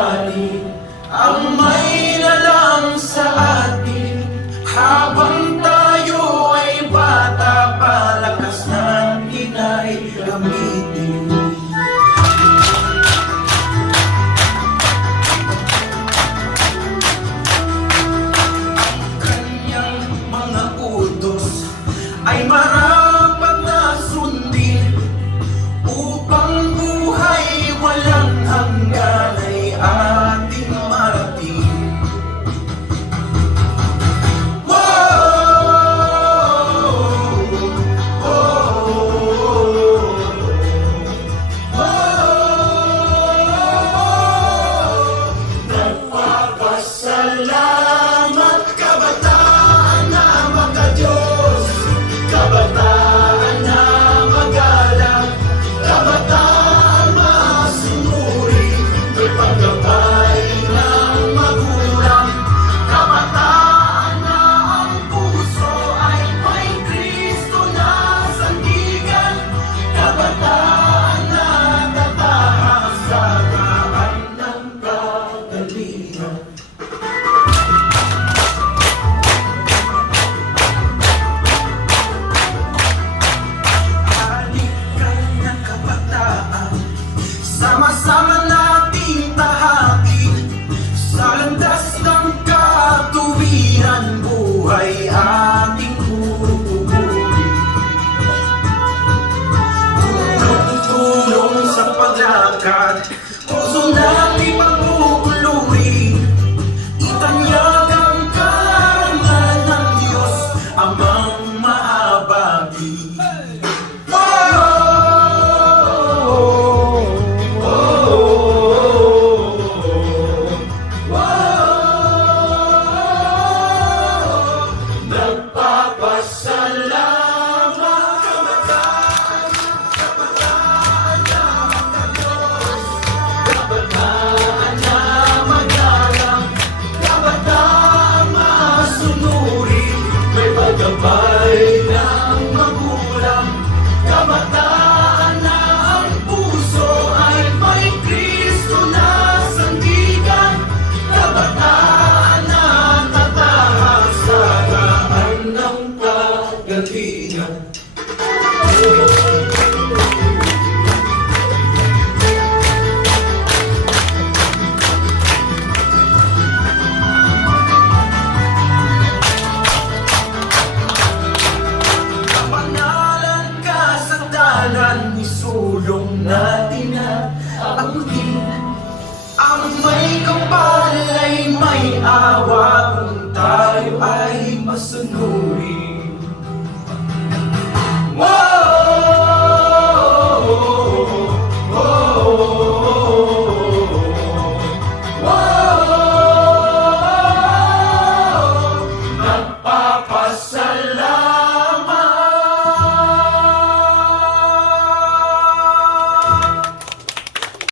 hari ang may lalang sa atin. Habang tayo ay bata pa, lakas natin ay gamitin. Ang kanyang mga utos ay marapat na sundin, upang buhay walang hanggan ay ating marating. Nagpapasalamat kabataan na magka-Diyos, kabataan na magalang, kabataan masinuri, may paggabay ng magulang, kabataan na ang puso ay may Kristo na sandigan, kabataan na tatahak sa daan ng kagalingan. Halika na kabataan, sama-sama nating tahakin sa landas ng katuwiran, buhay ating pupuri. Tulong-tulong sa paglakad, puso natin pagpupuluri, itanyag ang karangalan ng Diyos, Amang mahabagi. Nagpapasalamat kabataan, kabataan na magka-Diyos, kabataan na magalang, kabataan masunuri, may paggabay ng magulang, kabataan na ang puso ay may Kristo na sandigan, kabataan na tatahak sa daan ng kagalingan. Kapanalan ka sa dalan, isulong natin na abutin. Ang may kapal ay may awa kung tayo ay masunuri.